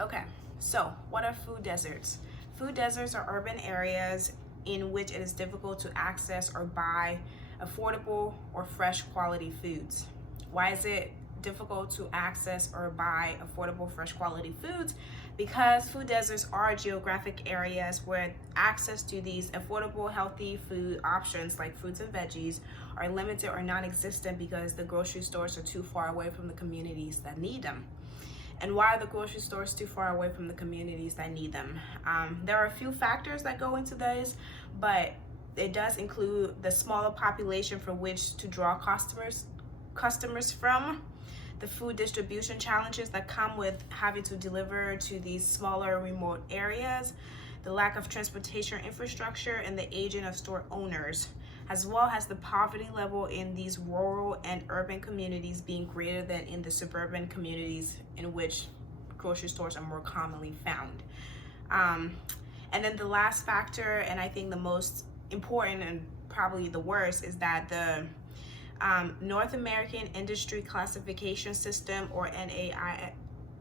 Okay, so what are food deserts? Food deserts are urban areas in which it is difficult to access or buy affordable or fresh quality foods. Why is it difficult to access or buy affordable fresh quality foods? Because food deserts are geographic areas where access to these affordable healthy food options like fruits and veggies are limited or non-existent because the grocery stores are too far away from the communities that need them. And why are the grocery stores too far away from the communities that need them? There are a few factors that go into this, but it does include the smaller population for which to draw customers from, the food distribution challenges that come with having to deliver to these smaller remote areas, the lack of transportation infrastructure, and the aging of store owners, as well as the poverty level in these rural and urban communities being greater than in the suburban communities in which grocery stores are more commonly found. And then the last factor, and I think the most important and probably the worst, is that the North American Industry Classification System, or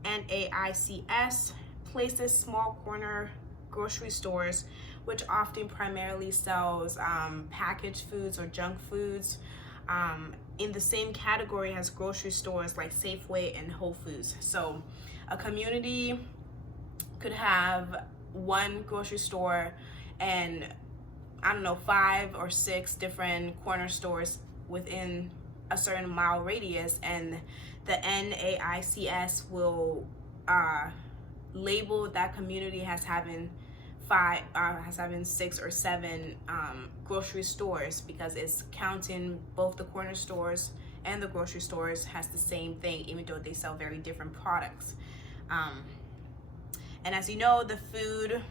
NAICS, places small corner grocery stores, which often primarily sells packaged foods or junk foods, in the same category as grocery stores like Safeway and Whole Foods. So a community could have one grocery store and, I don't know, 5 or 6 different corner stores within a certain mile radius, and the NAICS will label that community as having 6 or 7 grocery stores, because it's counting both the corner stores and the grocery stores as the same thing, even though they sell very different products. And as you know, the food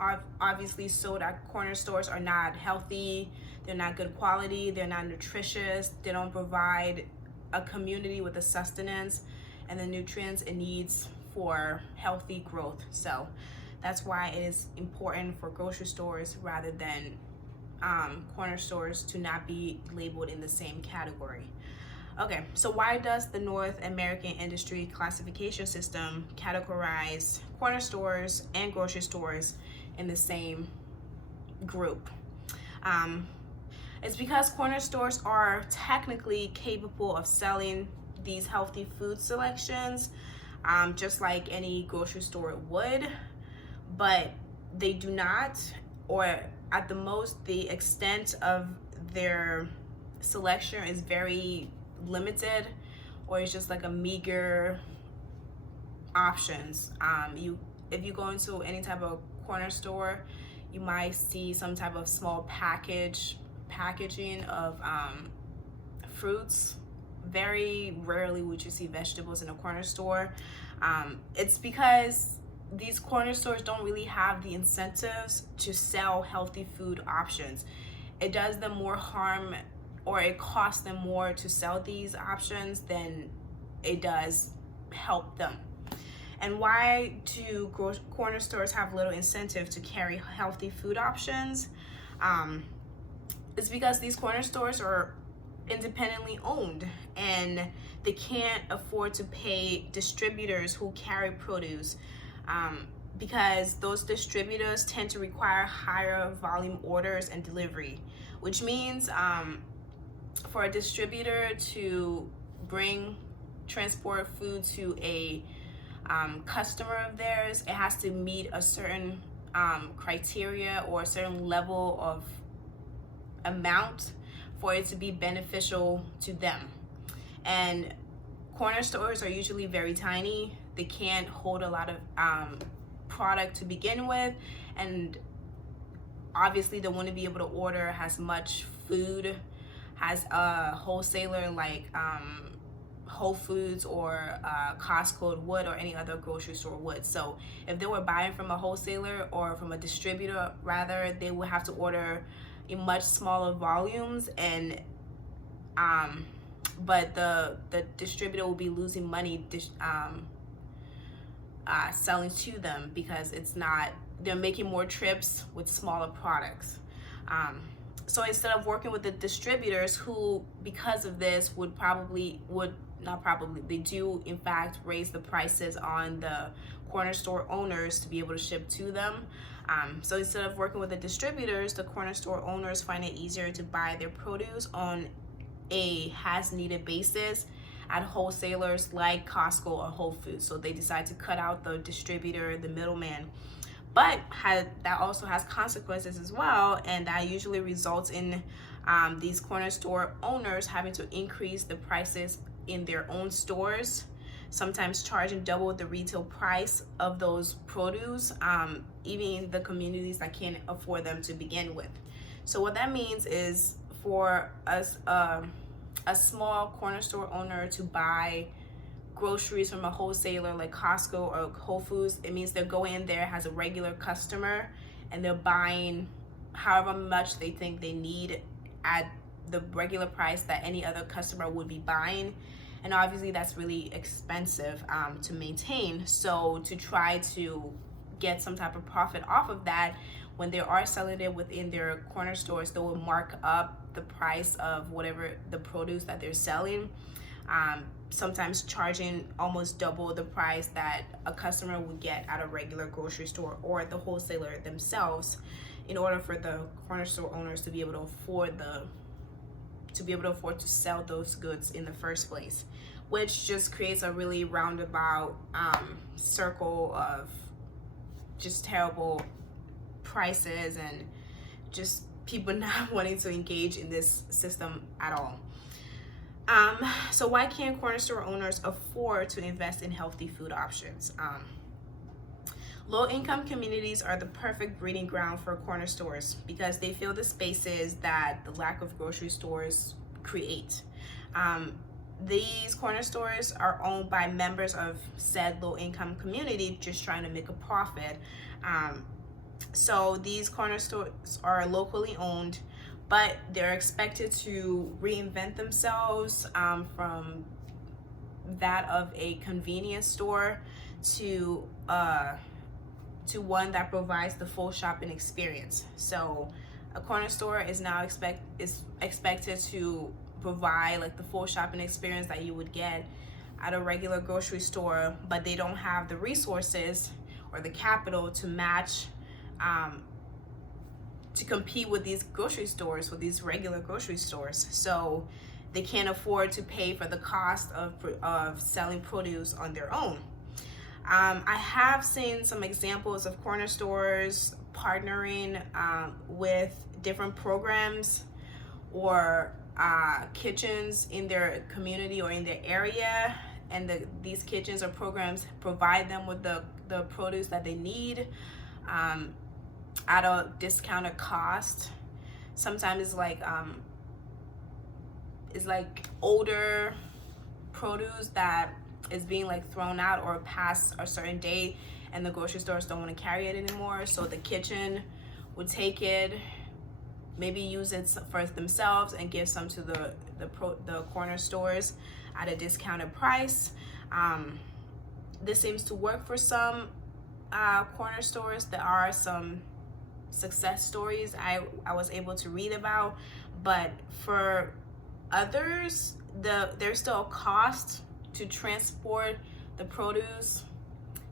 are obviously sold at corner stores are not healthy, they're not good quality, they're not nutritious, they don't provide a community with the sustenance and the nutrients it needs for healthy growth. So that's why it is important for grocery stores rather than corner stores to not be labeled in the same category. Okay, so why does the North American Industry Classification System categorize corner stores and grocery stores in the same group? It's because corner stores are technically capable of selling these healthy food selections, just like any grocery store would, but they do not, or at the most, the extent of their selection is very limited, or it's just like a meager options. If you go into any type of corner store, you might see some type of small packaging of fruits. Very rarely would you see vegetables in a corner store. It's because these corner stores don't really have the incentives to sell healthy food options. It does them more harm, or it costs them more to sell these options than it does help them. And why do corner stores have little incentive to carry healthy food options? It's because these corner stores are independently owned, and they can't afford to pay distributors who carry produce, because those distributors tend to require higher volume orders and delivery, which means for a distributor to transport food to a customer of theirs, it has to meet a certain criteria or a certain level of amount for it to be beneficial to them. And corner stores are usually very tiny. They can't hold a lot of product to begin with, and obviously they want to be able to order as much food as a wholesaler like Whole Foods or Costco would, or any other grocery store would. So if they were buying from a wholesaler or from a distributor rather, they would have to order in much smaller volumes, and but the distributor will be losing money selling to them, because they're making more trips with smaller products. So instead of working with the distributors, who because of this would not probably, they do in fact raise the prices on the corner store owners to be able to ship to them. So instead of working with the distributors, the corner store owners find it easier to buy their produce on a has needed basis at wholesalers like Costco or Whole Foods. So they decide to cut out the distributor, the middleman. But that also has consequences as well, and that usually results in these corner store owners having to increase the prices in their own stores, sometimes charging double the retail price of those produce, even in the communities that can't afford them to begin with. So what that means is for us, a small corner store owner to buy groceries from a wholesaler like Costco or Whole Foods, it means they're going in there as a regular customer and they're buying however much they think they need at the regular price that any other customer would be buying. And obviously that's really expensive to maintain. So to try to get some type of profit off of that, when they are selling it within their corner stores, they will mark up the price of whatever the produce that they're selling, sometimes charging almost double the price that a customer would get at a regular grocery store or the wholesaler themselves, in order for the corner store owners to be able to afford to sell those goods in the first place, which just creates a really roundabout circle of just terrible prices and just people not wanting to engage in this system at all. So why can't corner store owners afford to invest in healthy food options? Low-income communities are the perfect breeding ground for corner stores because they fill the spaces that the lack of grocery stores create. These corner stores are owned by members of said low-income community just trying to make a profit. So these corner stores are locally owned, but they're expected to reinvent themselves from that of a convenience store to one that provides the full shopping experience. So a corner store is now expected to provide like the full shopping experience that you would get at a regular grocery store, but they don't have the resources or the capital to match to compete with these grocery stores, with these regular grocery stores. So they can't afford to pay for the cost of selling produce on their own. I have seen some examples of corner stores partnering with different programs or kitchens in their community or in their area, and these kitchens or programs provide them with the produce that they need at a discounted cost. Sometimes it's like older produce that is being like thrown out or past a certain date, and the grocery stores don't want to carry it anymore. So the kitchen would take it, maybe use it for themselves and give some to the corner stores at a discounted price. This seems to work for some corner stores. There are some success stories I was able to read about, but for others, there's still a cost to transport the produce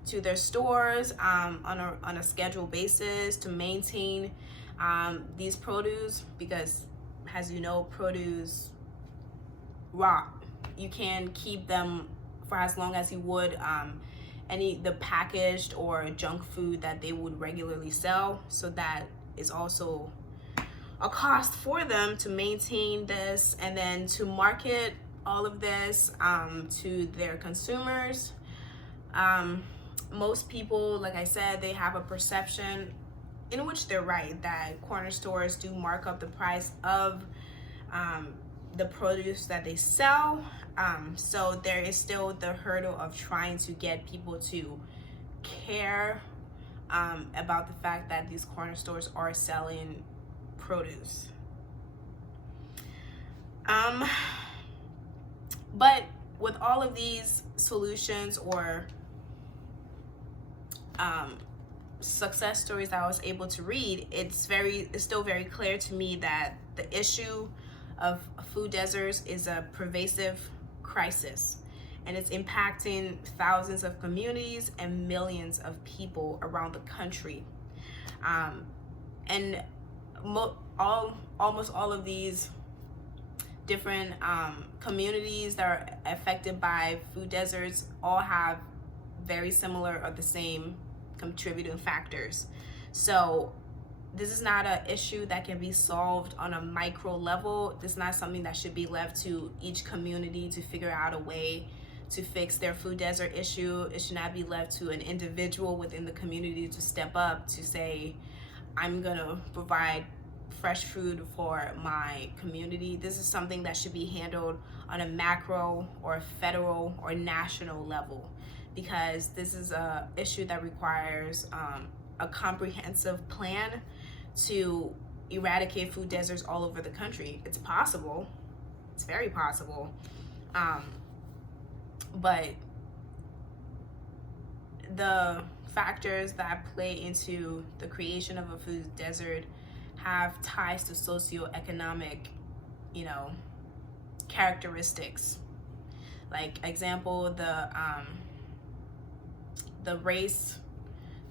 to their stores on a scheduled basis to maintain these produce, because as you know, produce rot. You can keep them for as long as you would the packaged or junk food that they would regularly sell. So that is also a cost for them to maintain this and then to market all of this to their consumers. Most people, like I said, they have a perception, in which they're right, that corner stores do mark up the price of the produce that they sell. So there is still the hurdle of trying to get people to care about the fact that these corner stores are selling produce. But with all of these solutions or success stories that I was able to read, it's still very clear to me that the issue of food deserts is a pervasive crisis, and it's impacting thousands of communities and millions of people around the country. And almost all of these different communities that are affected by food deserts all have very similar or the same contributing factors. So this is not an issue that can be solved on a micro level. This is not something that should be left to each community to figure out a way to fix their food desert issue. It should not be left to an individual within the community to step up to say, I'm gonna provide fresh food for my community. This is something that should be handled on a macro or federal or national level, because this is a issue that requires a comprehensive plan to eradicate food deserts all over the country. It's possible. It's very possible. But the factors that play into the creation of a food desert have ties to socioeconomic, characteristics. Like example, the race,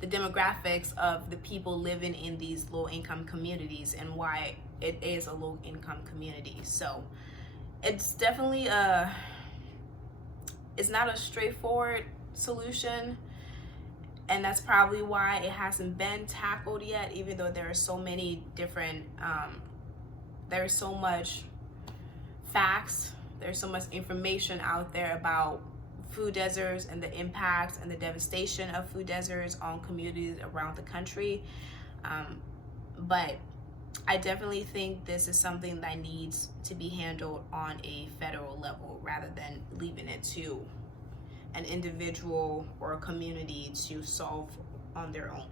the demographics of the people living in these low-income communities and why it is a low-income community. So it's definitely it's not a straightforward solution, and that's probably why it hasn't been tackled yet, even though there are so many different there's so much facts, there's so much information out there about food deserts and the impact and the devastation of food deserts on communities around the country. But I definitely think this is something that needs to be handled on a federal level rather than leaving it to an individual or a community to solve on their own.